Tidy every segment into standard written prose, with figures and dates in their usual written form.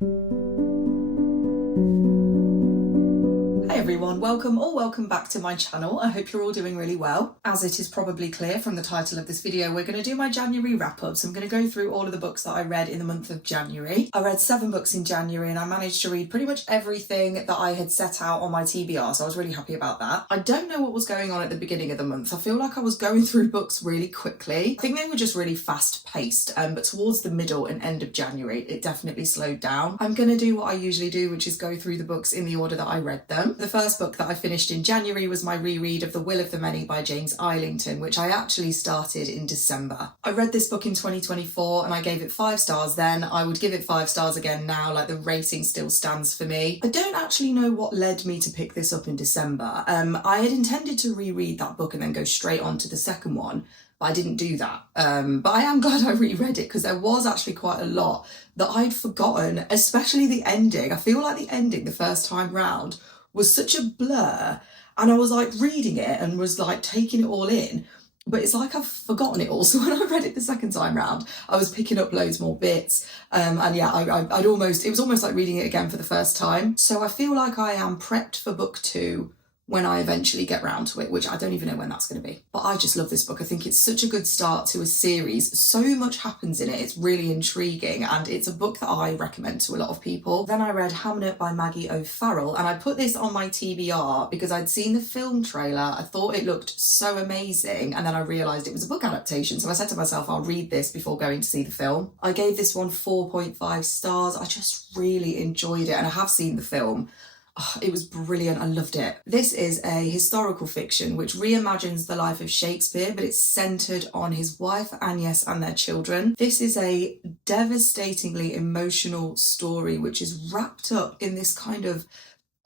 Hey everyone, welcome back to my channel. I hope you're all doing really well. As it is probably clear from the title of this video, we're going to do my January wrap-up. So I'm going to go through all of the books that I read in the month of January. I read 7 books in January and I managed to read pretty much everything that I had set out on my TBR, so I was really happy about that. I don't know what was going on at the beginning of the month. I feel like I was going through books really quickly. I think they were just really fast-paced, but towards the middle and end of January, it definitely slowed down. I'm going to do what I usually do, which is go through the books in the order that I read them. The first book that I finished in January was my reread of The Will of the Many by James Islington, which I actually started in December. I read this book in 2024 and I gave it 5 stars then. I would give it 5 stars again now, like the rating still stands for me. I don't actually know what led me to pick this up in December. I had intended to reread that book and then go straight on to the second one, but I didn't do that. But I am glad I reread it because there was actually quite a lot that I'd forgotten, especially the ending. I feel like the ending the first time round was such a blur, and I was like reading it and was like taking it all in, but it's like I've forgotten it all. So when I read it the second time round, I was picking up loads more bits, and yeah, it was almost like reading it again for the first time. So I feel like I am prepped for book 2 when I eventually get round to it, which I don't even know when that's going to be. But I just love this book. I think it's such a good start to a series. So much happens in it. It's really intriguing, and it's a book that I recommend to a lot of people. Then I read Hamnet by Maggie O'Farrell, and I put this on my TBR because I'd seen the film trailer. I thought it looked so amazing, and then I realised it was a book adaptation. So I said to myself, I'll read this before going to see the film. I gave this one 4.5 stars. I just really enjoyed it, and I have seen the film. Oh, it was brilliant. I loved it. This is a historical fiction which reimagines the life of Shakespeare, but it's centred on his wife Agnes and their children. This is a devastatingly emotional story which is wrapped up in this kind of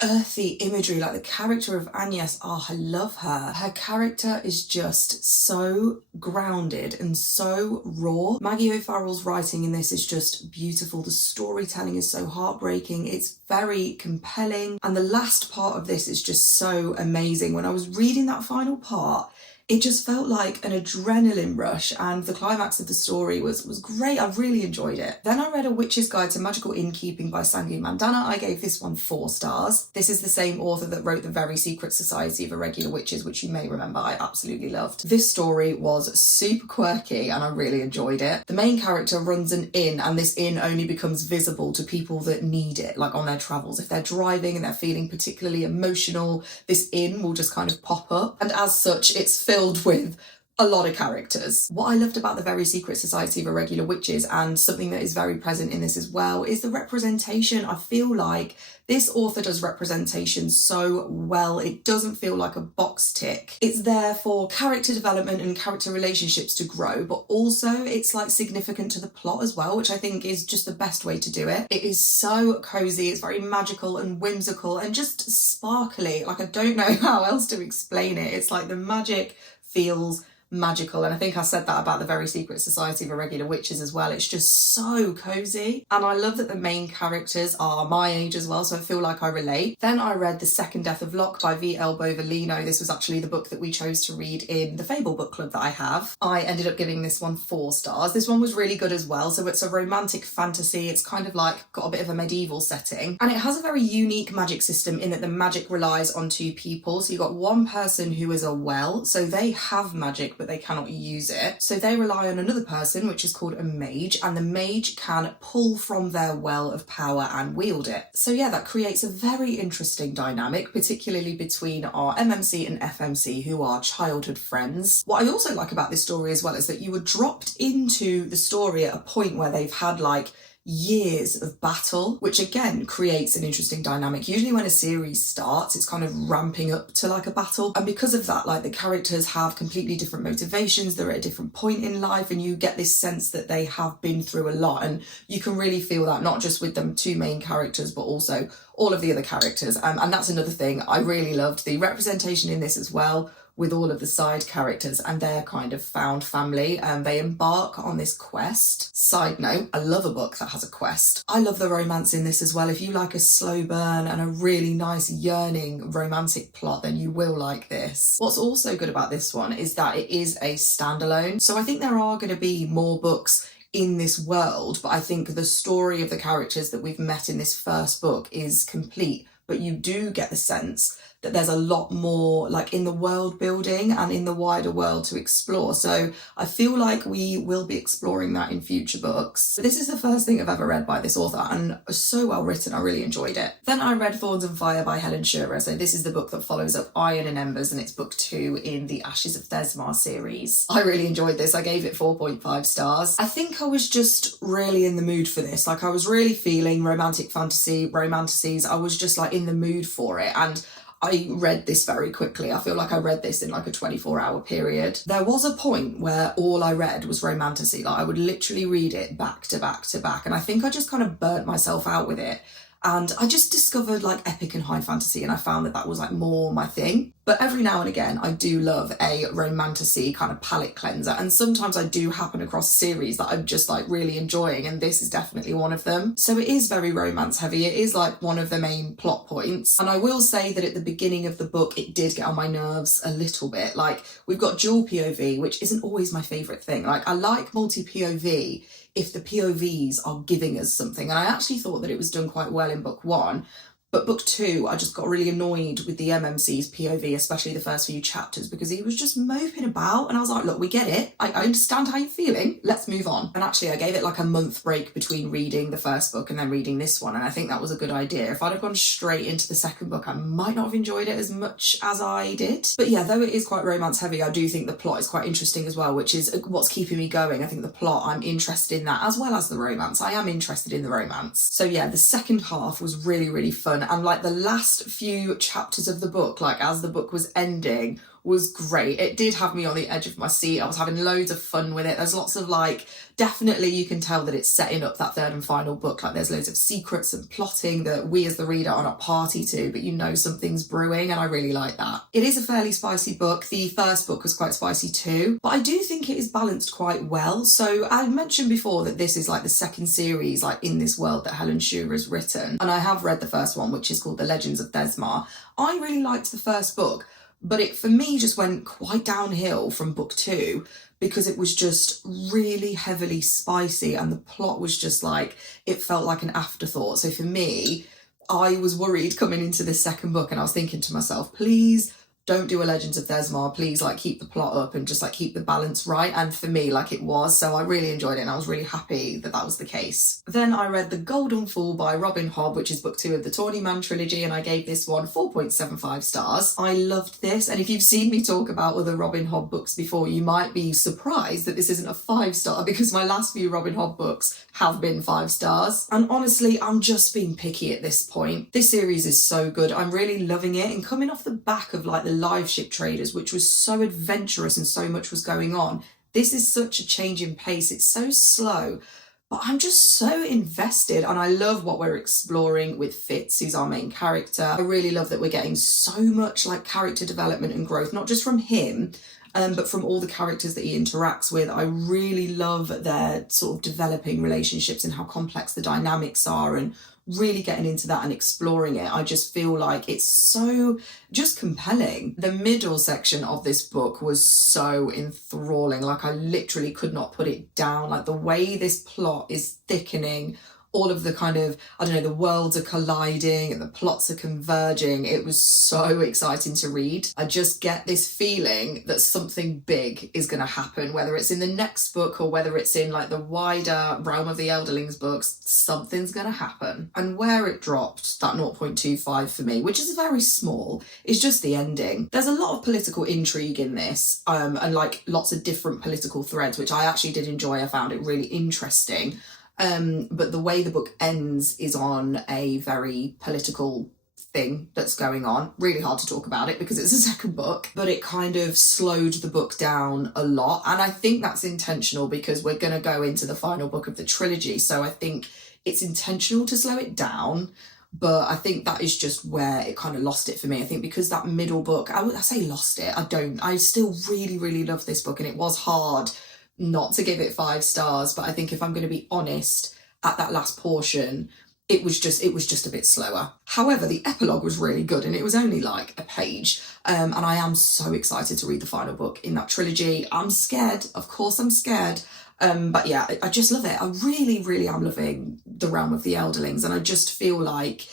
earthy imagery. Like the character of Agnes, oh, I love her. Her character is just so grounded and so raw. Maggie O'Farrell's writing in this is just beautiful. The storytelling is so heartbreaking. It's very compelling. And the last part of this is just so amazing. When I was reading that final part, it just felt like an adrenaline rush, and the climax of the story was great. I really enjoyed it. Then I read A Witch's Guide to Magical Innkeeping by Sangi Mandana. I gave this one 4 stars. This is the same author that wrote The Very Secret Society of Irregular Witches, which you may remember I absolutely loved. This story was super quirky and I really enjoyed it. The main character runs an inn, and this inn only becomes visible to people that need it, like on their travels. If they're driving and they're feeling particularly emotional, this inn will just kind of pop up, and as such it's filled with a lot of characters. What I loved about The Very Secret Society of Irregular Witches, and something that is very present in this as well, is the representation. I feel like this author does representation so well. It doesn't feel like a box tick. It's there for character development and character relationships to grow, but also it's like significant to the plot as well, which I think is just the best way to do it. It is so cozy. It's very magical and whimsical and just sparkly. Like, I don't know how else to explain it. It's like the magic feels magical, and I think I said that about The Very Secret Society of Irregular Witches as well. It's just so cozy, and I love that the main characters are my age as well, so I feel like I relate. Then I read The Second Death of Locke by V.L. Bovalino. This was actually the book that we chose to read in the Fable book club that I have. I ended up giving this one 4 stars. This one was really good as well. So it's a romantic fantasy. It's kind of like got a bit of a medieval setting, and it has a very unique magic system in that the magic relies on 2 people. So you've got one person who is a well, so they have magic but they cannot use it. So they rely on another person, which is called a mage, and the mage can pull from their well of power and wield it. So yeah, that creates a very interesting dynamic, particularly between our MMC and FMC, who are childhood friends. What I also like about this story as well is that you were dropped into the story at a point where they've had like years of battle, which again creates an interesting dynamic. Usually when a series starts, it's kind of ramping up to like a battle, and because of that, like the characters have completely different motivations. They're at a different point in life, and you get this sense that they have been through a lot, and you can really feel that not just with them 2 main characters but also all of the other characters, and that's another thing I really loved, the representation in this as well, with all of the side characters and their kind of found family. They embark on this quest. Side note, I love a book that has a quest. I love the romance in this as well. If you like a slow burn and a really nice yearning romantic plot, then you will like this. What's also good about this one is that it is a standalone. So I think there are going to be more books in this world, but I think the story of the characters that we've met in this first book is complete, but you do get the sense that there's a lot more like in the world building and in the wider world to explore. So I feel like we will be exploring that in future books. This is the first thing I've ever read by this author and so well written. I really enjoyed it. Then I read Thorns and Fire by Helen Shearer. So this is the book that follows up Iron and Embers, and it's book 2 in the Ashes of Thesmar series. I really enjoyed this. I gave it 4.5 stars. I think I was just really in the mood for this. Like I was really feeling romantic fantasy, romanticies. I was just like in the mood for it, and I read this very quickly. I feel like I read this in like a 24-hour period. There was a point where all I read was romantasy. Like I would literally read it back to back to back. And I think I just kind of burnt myself out with it. And I just discovered like epic and high fantasy, and I found that that was like more my thing. But every now and again, I do love a romantasy kind of palette cleanser. And sometimes I do happen across series that I'm just like really enjoying, and this is definitely one of them. So it is very romance heavy. It is like one of the main plot points. And I will say that at the beginning of the book, it did get on my nerves a little bit. Like we've got dual POV, which isn't always my favourite thing. Like I like multi-POV if the POVs are giving us something. And I actually thought that it was done quite well in book 1. But book 2, I just got really annoyed with the MMC's POV, especially the first few chapters, because he was just moping about. And I was like, look, we get it. I understand how you're feeling. Let's move on. And actually, I gave it like a month break between reading the first book and then reading this one. And I think that was a good idea. If I'd have gone straight into the second book, I might not have enjoyed it as much as I did. But yeah, though it is quite romance heavy, I do think the plot is quite interesting as well, which is what's keeping me going. I think the plot, I'm interested in that, as well as the romance. I am interested in the romance. So yeah, the second half was really, really fun. And like the last few chapters of the book, like as the book was ending, was great. It did have me on the edge of my seat. I was having loads of fun with it. There's lots of like, definitely you can tell that it's setting up that third and final book. Like there's loads of secrets and plotting that we as the reader are not party to, but you know something's brewing, and I really like that. It is a fairly spicy book. The first book was quite spicy too, but I do think it is balanced quite well. So I mentioned before that this is like the second series like in this world that Helen Shearer has written, and I have read the first one, which is called The Legends of Thesmar. I really liked the first book, but it for me just went quite downhill from book 2 because it was just really heavily spicy, and the plot was just like, it felt like an afterthought. So for me, I was worried coming into this second book, and I was thinking to myself, please don't do a Legends of Thesmar, please like keep the plot up and just like keep the balance right. And for me, like it was, so I really enjoyed it, and I was really happy that that was the case. Then I read The Golden Fool by Robin Hobb, which is book 2 of the Tawny Man trilogy, and I gave this one 4.75 stars. I loved this, and if you've seen me talk about other Robin Hobb books before, you might be surprised that this isn't a 5-star, because my last few Robin Hobb books have been 5 stars. And honestly, I'm just being picky at this point. This series is so good. I'm really loving it, and coming off the back of like the Live Ship Traders, which was so adventurous and so much was going on, this is such a change in pace. It's so slow, but I'm just so invested, and I love what we're exploring with Fitz, who's our main character. I really love that we're getting so much like character development and growth, not just from him, but from all the characters that he interacts with. I really love their sort of developing relationships and how complex the dynamics are, and really getting into that and exploring it. I just feel like it's so just compelling. The middle section of this book was so enthralling. Like I literally could not put it down. Like the way this plot is thickening, all of the kind of, I don't know, the worlds are colliding and the plots are converging. It was so exciting to read. I just get this feeling that something big is going to happen, whether it's in the next book or whether it's in like the wider realm of the Elderlings books, something's going to happen. And where it dropped that 0.25 for me, which is very small, is just the ending. There's a lot of political intrigue in this, and like lots of different political threads, which I actually did enjoy. I found it really interesting. But the way the book ends is on a very political thing that's going on. Really hard to talk about it because it's a second book, but it kind of slowed the book down a lot. And I think that's intentional because we're going to go into the final book of the trilogy. So I think it's intentional to slow it down. But I think that is just where it kind of lost it for me. I think because that middle book, I say lost it. I still really, really love this book, and it was hard not to give it 5 stars, but I think if I'm going to be honest, at that last portion, it was just a bit slower. However, the epilogue was really good, and it was only like a page, and I am so excited to read the final book in that trilogy. I'm scared, of course I'm scared. But yeah, I just love it. I really, really am loving The Realm of the Elderlings, and I just feel like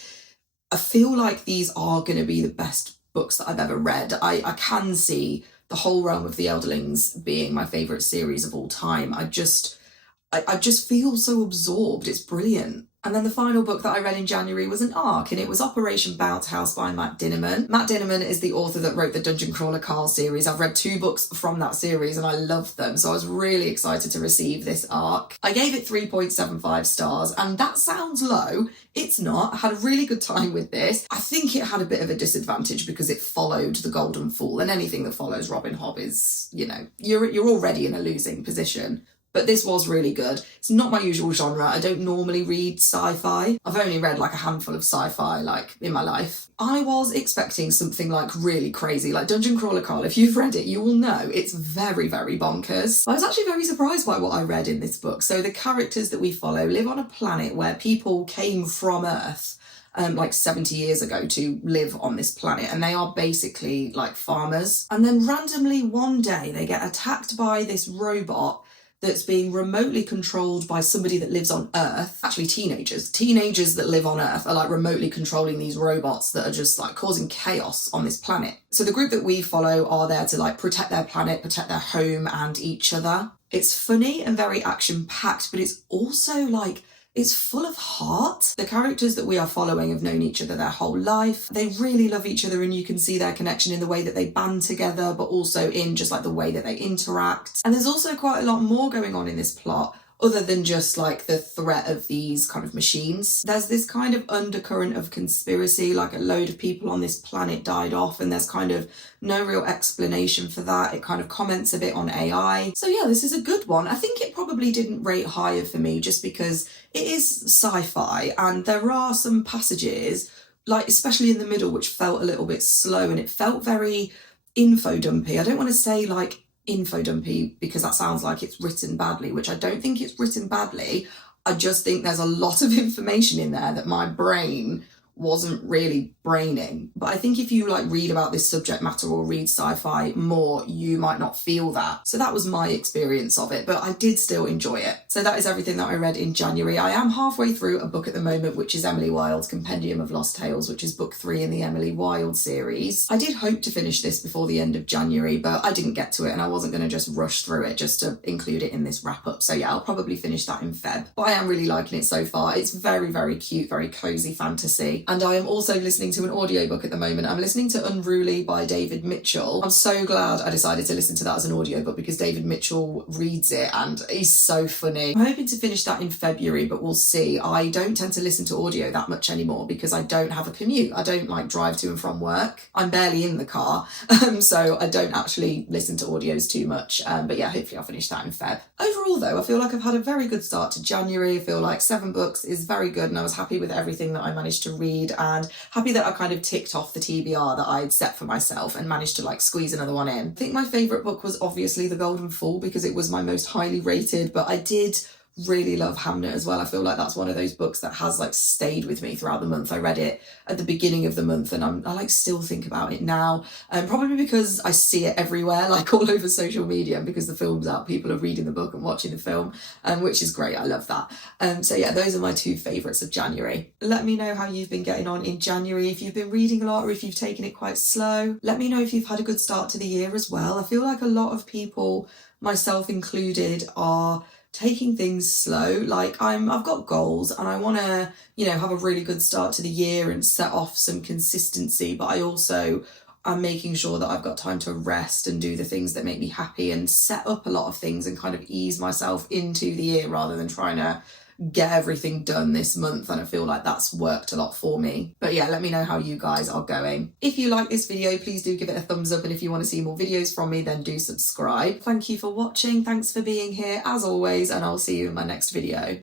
these are going to be the best books that I've ever read. I can see the whole Realm of the Elderlings being my favourite series of all time. I just feel so absorbed. It's brilliant. And then the final book that I read in January was an ARC, and it was Operation Bounce House by Matt Dinniman. Matt Dinniman is the author that wrote the Dungeon Crawler Carl series. I've read 2 books from that series and I loved them, so I was really excited to receive this ARC. I gave it 3.75 stars, and that sounds low. It's not. I had a really good time with this. I think it had a bit of a disadvantage because it followed The Golden Fool, and anything that follows Robin Hobb is, you know, you're already in a losing position. But this was really good. It's not my usual genre. I don't normally read sci-fi. I've only read like a handful of sci-fi like in my life. I was expecting something like really crazy, like Dungeon Crawler Carl. If you've read it, you will know it's very, very bonkers. I was actually very surprised by what I read in this book. So the characters that we follow live on a planet where people came from Earth like 70 years ago to live on this planet, and they are basically like farmers. And then randomly one day they get attacked by this robot that's being remotely controlled by somebody that lives on Earth. Actually, teenagers that live on Earth are like remotely controlling these robots that are just like causing chaos on this planet. So the group that we follow are there to like protect their planet, protect their home and each other. It's funny and very action-packed, but it's also like, it's full of heart. The characters that we are following have known each other their whole life. They really love each other, and you can see their connection in the way that they band together, but also in just like the way that they interact. And there's also quite a lot more going on in this plot other than just like the threat of these kind of machines. There's this kind of undercurrent of conspiracy, like a load of people on this planet died off, and there's kind of no real explanation for that. It kind of comments a bit on AI. So yeah, this is a good one. I think it probably didn't rate higher for me just because it is sci-fi, and there are some passages, like especially in the middle, which felt a little bit slow, and it felt very info dumpy. I don't want to say like info dumpy because that sounds like it's written badly, which I don't think it's written badly. I just think there's a lot of information in there that my brain wasn't really braining. But I think if you like read about this subject matter or read sci-fi more, you might not feel that. So that was my experience of it, but I did still enjoy it. So that is everything that I read in January. I am halfway through a book at the moment, which is Emily Wilde's Compendium of Lost Tales, which is book 3 in the Emily Wilde series. I did hope to finish this before the end of January, but I didn't get to it, and I wasn't going to just rush through it just to include it in this wrap up. So yeah, I'll probably finish that in Feb. But I am really liking it so far. It's very, very cute, very cozy fantasy. And I am also listening to an audiobook at the moment. I'm listening to Unruly by David Mitchell. I'm so glad I decided to listen to that as an audiobook because David Mitchell reads it and he's so funny. I'm hoping to finish that in February, but we'll see. I don't tend to listen to audio that much anymore because I don't have a commute. I don't like drive to and from work. I'm barely in the car, so I don't actually listen to audios too much. But yeah, hopefully I'll finish that in Feb. Overall though, I feel like I've had a very good start to January. I feel like 7 books is very good, and I was happy with everything that I managed to read, and happy that I kind of ticked off the TBR that I'd set for myself and managed to like squeeze another one in. I think my favourite book was obviously The Golden Fool because it was my most highly rated, but I did really love Hamnet as well. I feel like that's one of those books that has like stayed with me throughout the month. I read it at the beginning of the month and I like still think about it now, probably because I see it everywhere, like all over social media, and because the film's out, people are reading the book and watching the film, which is great. I love that. So yeah, those are my 2 favourites of January. Let me know how you've been getting on in January, if you've been reading a lot or if you've taken it quite slow. Let me know if you've had a good start to the year as well. I feel like a lot of people, myself included, are taking things slow. Like I've got goals and I want to, you know, have a really good start to the year and set off some consistency, but I also am making sure that I've got time to rest and do the things that make me happy and set up a lot of things and kind of ease myself into the year rather than trying to get everything done this month, and I feel like that's worked a lot for me. But yeah, let me know how you guys are going. If you like this video, please do give it a thumbs up, and if you want to see more videos from me, then do subscribe. Thank you for watching, thanks for being here as always, and I'll see you in my next video.